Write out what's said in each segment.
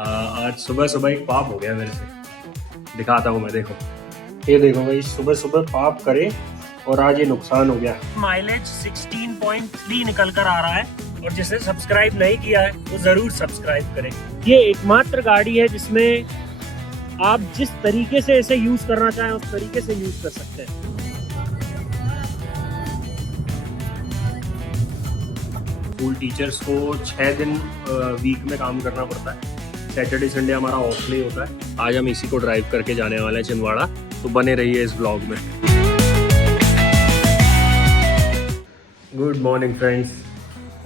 आज सुबह सुबह एक पाप हो गया मेरे से। दिखाता हूँ मैं, देखो ये देखो भाई, सुबह सुबह पाप करे और आज ये नुकसान हो गया। माइलेज 16.3 निकल कर आ रहा है और जिसने सब्सक्राइब नहीं किया है वो जरूर सब्सक्राइब करें। ये एकमात्र गाड़ी है जिसमें आप जिस तरीके से इसे यूज करना चाहें उस तरीके से यूज कर सकते हैं। स्कूल टीचर्स को 6 दिन वीक में काम करना पड़ता है। सैटरडे संडे हमारा ऑफ नहीं होता है। आज हम इसी को ड्राइव करके जाने वाले हैं छिंदवाड़ा, तो बने रहिए इस ब्लॉग में। Good morning friends,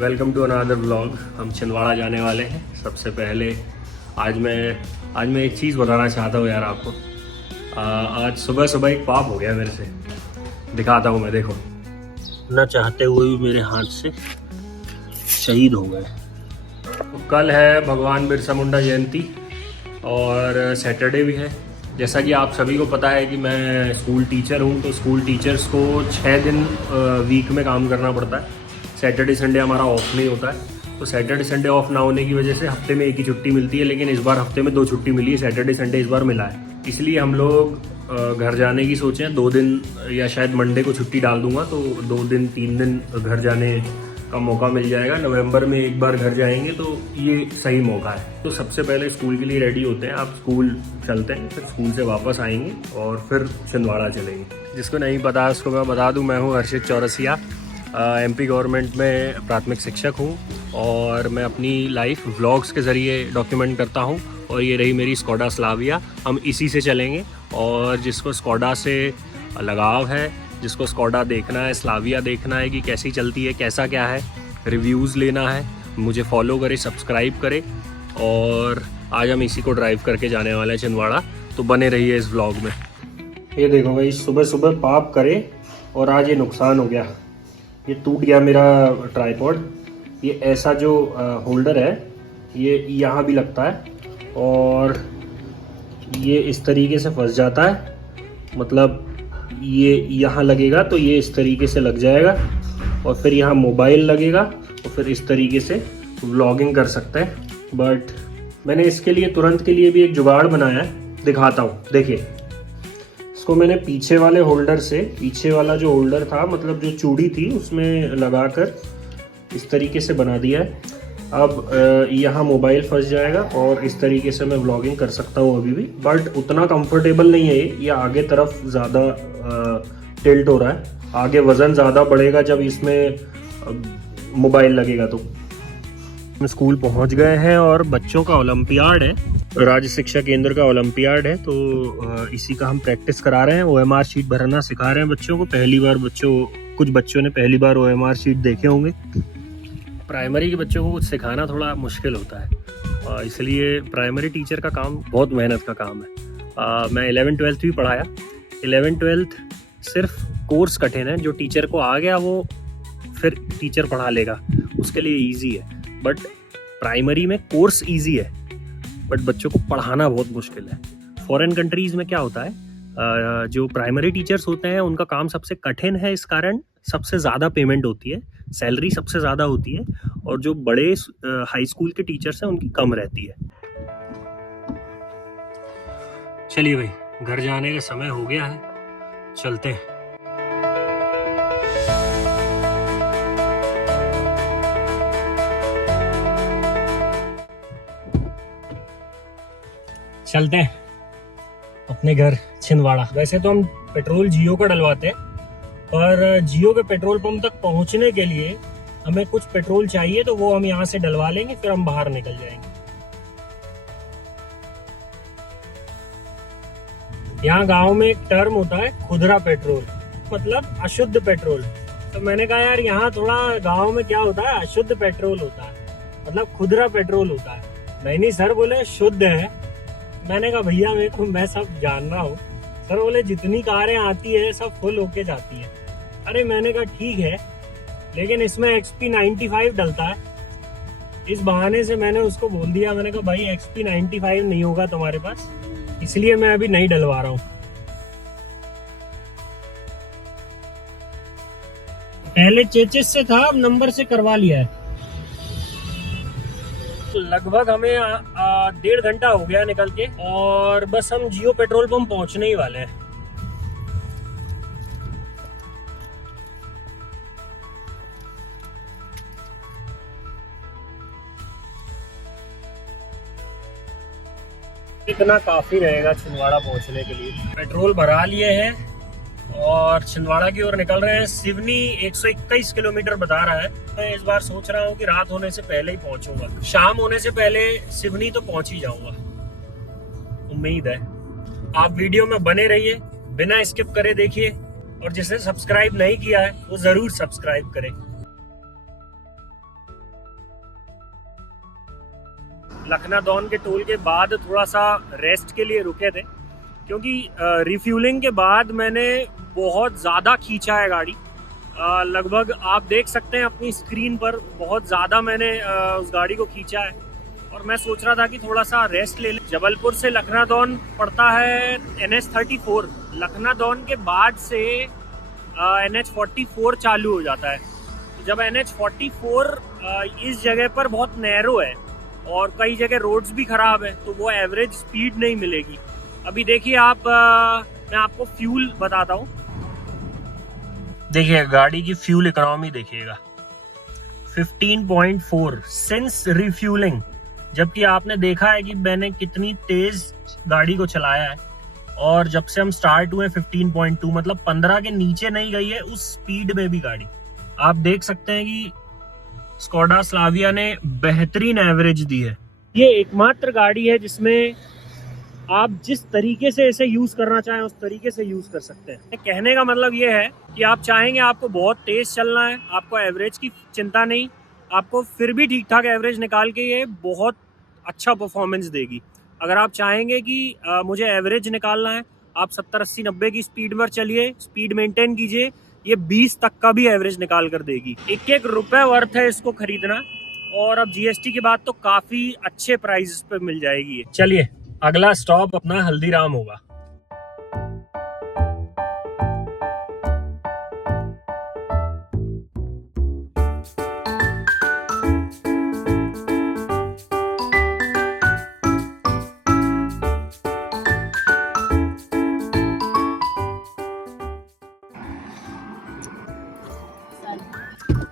welcome to another blog. हम छिंदवाड़ा जाने वाले हैं। सबसे पहले आज मैं एक चीज़ बताना चाहता हूँ यार आपको। आज सुबह सुबह एक पाप हो गया मेरे से। दिखाता हूँ मैं, देखो न चाहते हुए भी मेरे हाथ से शहीद हो गए। तो कल है भगवान बिरसा मुंडा जयंती और सैटरडे भी है। जैसा कि आप सभी को पता है कि मैं स्कूल टीचर हूँ, तो स्कूल टीचर्स को 6 दिन वीक में काम करना पड़ता है। सैटरडे संडे हमारा ऑफ नहीं होता है। तो सैटरडे संडे ऑफ ना होने की वजह से हफ्ते में एक ही छुट्टी मिलती है, लेकिन इस बार हफ्ते में 2 छुट्टी मिली है। सैटरडे संडे इस बार मिला है, इसलिए हम लोग घर जाने की सोचें। 2 दिन या शायद मंडे को छुट्टी डाल दूंगा, तो 2 दिन 3 दिन घर जाने का मौका मिल जाएगा। नवंबर में एक बार घर जाएंगे तो ये सही मौका है। तो सबसे पहले स्कूल के लिए रेडी होते हैं। आप स्कूल चलते हैं, फिर स्कूल से वापस आएंगे और फिर छिंदवाड़ा चलेंगे। जिसको नहीं पता उसको मैं बता दूं, मैं हूं हर्षित चौरसिया। एमपी गवर्नमेंट में प्राथमिक शिक्षक हूं और मैं अपनी लाइफ व्लॉग्स के ज़रिए डॉक्यूमेंट करता हूं। और ये रही मेरी स्कोडा स्लाविया। हम इसी से चलेंगे और जिसको स्कोडा से लगाव है, जिसको स्कोडा देखना है, स्लाविया देखना है कि कैसी चलती है, कैसा क्या है, रिव्यूज़ लेना है, मुझे फॉलो करे, सब्सक्राइब करे। और आज हम इसी को ड्राइव करके जाने वाले हैं छिंदवाड़ा, तो बने रहिए इस व्लॉग में। ये देखो भाई, सुबह सुबह पाप करे और आज ये नुकसान हो गया। ये टूट गया मेरा ट्राइपॉड। ये ऐसा जो होल्डर है ये यहाँ भी लगता है और ये इस तरीके से फंस जाता है। मतलब ये यहाँ लगेगा तो ये इस तरीके से लग जाएगा और फिर यहाँ मोबाइल लगेगा और फिर इस तरीके से व्लॉगिंग कर सकते हैं। बट मैंने इसके लिए तुरंत के लिए भी एक जुगाड़ बनाया है, दिखाता हूँ। देखिए, इसको मैंने पीछे वाले होल्डर से, पीछे वाला जो होल्डर था, मतलब जो चूड़ी थी, उसमें लगाकर इस तरीके से बना दिया है। अब यहाँ मोबाइल फंस जाएगा और इस तरीके से मैं व्लॉगिंग कर सकता हूँ अभी भी। बट उतना कंफर्टेबल नहीं है ये आगे तरफ ज़्यादा टिल्ट हो रहा है। आगे वज़न ज़्यादा बढ़ेगा जब इसमें मोबाइल लगेगा। तो हम स्कूल पहुँच गए हैं और बच्चों का ओलंपियाड है, राज्य शिक्षा केंद्र का ओलंपियाड है। तो इसी का हम प्रैक्टिस करा रहे हैं। OMR शीट भरना सिखा रहे हैं बच्चों को। पहली बार कुछ बच्चों ने पहली बार OMR शीट देखे होंगे। प्राइमरी के बच्चों को कुछ सिखाना थोड़ा मुश्किल होता है, इसलिए प्राइमरी टीचर का काम बहुत मेहनत का काम है। मैं 11th-12th भी पढ़ाया। 11th-12th सिर्फ कोर्स कठिन है। जो टीचर को आ गया वो फिर टीचर पढ़ा लेगा, उसके लिए इजी है। बट प्राइमरी में कोर्स इजी है, बट बच्चों को पढ़ाना बहुत मुश्किल है। फॉरेन कंट्रीज़ में क्या होता है, जो प्राइमरी टीचर्स होते हैं उनका काम सबसे कठिन है। इस कारण सबसे ज़्यादा पेमेंट होती है, सैलरी सबसे ज़्यादा होती है, और जो बड़े हाई स्कूल के टीचर्स हैं उनकी कम रहती है। चलिए भाई, घर जाने का समय हो गया है, चलते हैं। चलते हैं अपने घर छिंदवाड़ा। वैसे तो हम पेट्रोल जियो का डलवाते हैं, पर जियो के पेट्रोल पंप तक पहुंचने के लिए हमें कुछ पेट्रोल चाहिए, तो वो हम यहाँ से डलवा लेंगे, फिर हम बाहर निकल जाएंगे। यहाँ गांव में एक टर्म होता है खुदरा पेट्रोल, मतलब अशुद्ध पेट्रोल। तो मैंने कहा यार, यहाँ थोड़ा गांव में क्या होता है, अशुद्ध पेट्रोल होता है, मतलब खुदरा पेट्रोल होता है। नहीं सर बोले शुद्ध है। मैंने कहा भैया मैं सब जान रहा हूँ। सर बोले जितनी कारें आती है सब फुल होके जाती है। अरे मैंने कहा ठीक है, लेकिन इसमें XP 95 डलता है। इस बहाने से मैंने उसको बोल दिया, मैंने कहा भाई XP 95 नहीं होगा तुम्हारे पास, इसलिए मैं अभी नहीं डलवा रहा हूँ। पहले चेचिस से था, अब नंबर से करवा लिया है। लगभग हमें 1.5 घंटा हो गया निकल के, और बस हम जियो पेट्रोल पंप पहुंचने ही वाले हैं। इतना काफी रहेगा छिंदवाड़ा पहुंचने के लिए। पेट्रोल भरा लिए हैं और छिंदवाड़ा की ओर निकल रहे हैं। सिवनी 121 किलोमीटर बता रहा है। मैं इस बार सोच रहा हूँ कि रात होने से पहले ही पहुंचूंगा, शाम होने से पहले सिवनी तो पहुंच ही जाऊंगा, उम्मीद है। आप वीडियो में बने रहिए, बिना स्किप करे देखिए, और जिसे सब्सक्राइब नहीं किया है वो जरूर सब्सक्राइब करे। लखनादौन के टोल के बाद थोड़ा सा रेस्ट के लिए रुके थे, क्योंकि रिफ्यूलिंग के बाद मैंने बहुत ज़्यादा खींचा है गाड़ी। लगभग आप देख सकते हैं अपनी स्क्रीन पर, बहुत ज़्यादा मैंने उस गाड़ी को खींचा है, और मैं सोच रहा था कि थोड़ा सा रेस्ट ले लें। जबलपुर से लखनादौन पड़ता है NH34, लखनादौन के बाद से NH44 चालू हो जाता है। जब NH44 इस जगह पर बहुत नैरो है और कई जगह रोड्स भी खराब है, तो वो एवरेज स्पीड नहीं मिलेगी। अभी देखिए आप, मैं आपको फ्यूल बताता हूँ। देखिए गाड़ी की फ्यूल इकोनॉमी देखिएगा, 15.4 सिंस रिफ्यूलिंग, जबकि आपने देखा है कि मैंने कितनी तेज गाड़ी को चलाया है, और जब से हम स्टार्ट हुए 15.2, मतलब 15 के नीचे नहीं गई है उस स्पीड में भी गाड़ी। आप देख सकते हैं कि स्कोडा स्लाविया ने बेहतरीन एवरेज दी है। ये एकमात्र गाड़ी है जिसमें आप जिस तरीके से इसे यूज करना चाहें उस तरीके से यूज कर सकते हैं। कहने का मतलब ये है कि आप चाहेंगे आपको बहुत तेज चलना है, आपको एवरेज की चिंता नहीं, आपको फिर भी ठीक ठाक एवरेज निकाल के ये बहुत अच्छा परफॉर्मेंस देगी। अगर आप चाहेंगे कि मुझे एवरेज निकालना है, आप 70, 80, 90 की स्पीड पर चलिए, स्पीड मेंटेन कीजिए, ये 20 तक का भी एवरेज निकाल कर देगी। 1-1 रुपए वर्थ है इसको खरीदना, और अब GST के बाद तो काफी अच्छे प्राइस पे मिल जाएगी। चलिए अगला स्टॉप अपना हल्दीराम होगा।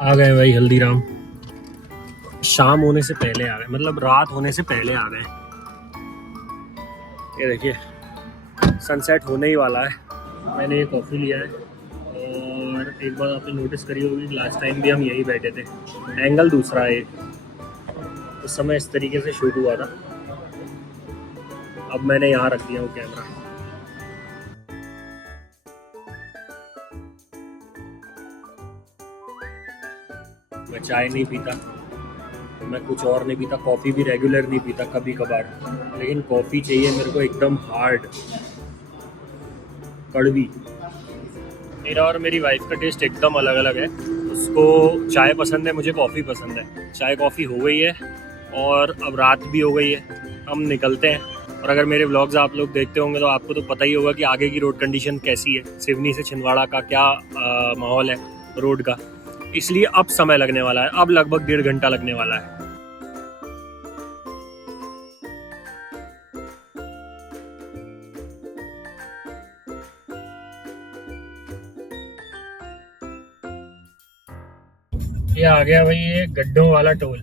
आ गए भाई हल्दीराम। शाम होने से पहले आ गए, मतलब रात होने से पहले आ गए। ये देखिए सनसेट होने ही वाला है। मैंने ये कॉफ़ी लिया है, और एक बात आपने नोटिस करी होगी, लास्ट टाइम भी हम यहीं बैठे थे। एंगल दूसरा है, उस समय इस तरीके से शूट हुआ था, अब मैंने यहाँ रख दिया वो कैमरा। मैं चाय नहीं पीता, मैं कुछ और नहीं पीता, कॉफ़ी भी रेगुलर नहीं पीता, कभी कभार, लेकिन कॉफ़ी चाहिए मेरे को एकदम हार्ड, कड़वी। मेरा और मेरी वाइफ का टेस्ट एकदम अलग अलग है। उसको चाय पसंद है, मुझे कॉफ़ी पसंद है। चाय कॉफ़ी हो गई है और अब रात भी हो गई है, हम निकलते हैं। और अगर मेरे व्लॉग्स आप लोग देखते होंगे तो आपको तो पता ही होगा कि आगे की रोड कंडीशन कैसी है, सिवनी से छिंदवाड़ा का क्या माहौल है रोड का। इसलिए अब समय लगने वाला है, अब लगभग 1.5 घंटा लगने वाला है। ये आ गया भाई ये गड्ढों वाला टोल।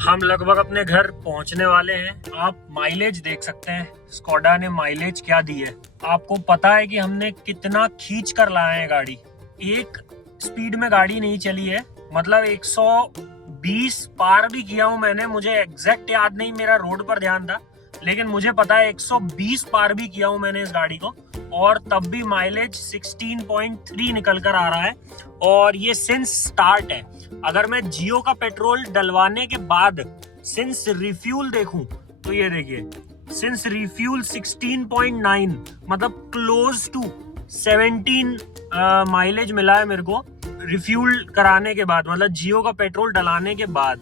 हम लगभग अपने घर पहुंचने वाले हैं। आप माइलेज देख सकते हैं, स्कोडा ने माइलेज क्या दी है। आपको पता है कि हमने कितना खींच कर लाए हैं गाड़ी। एक स्पीड में गाड़ी नहीं चली है, मतलब 120 पार भी किया हूं मैंने, मुझे एग्जैक्ट याद नहीं, मेरा रोड पर ध्यान था, लेकिन मुझे पता है 120 पार भी किया हूं मैंने इस गाड़ी को, और तब भी माइलेज 16.3 निकल कर आ रहा है। और ये सिंस स्टार्ट है। अगर मैं जियो का पेट्रोल डलवाने के बाद सिंस रिफ्यूल देखूं तो ये देखिए सिंस रिफ्यूल 16.9, मतलब क्लोज टू 17 माइलेज मिला है मेरे को रिफ्यूल कराने के बाद, मतलब जियो का पेट्रोल डलाने के बाद।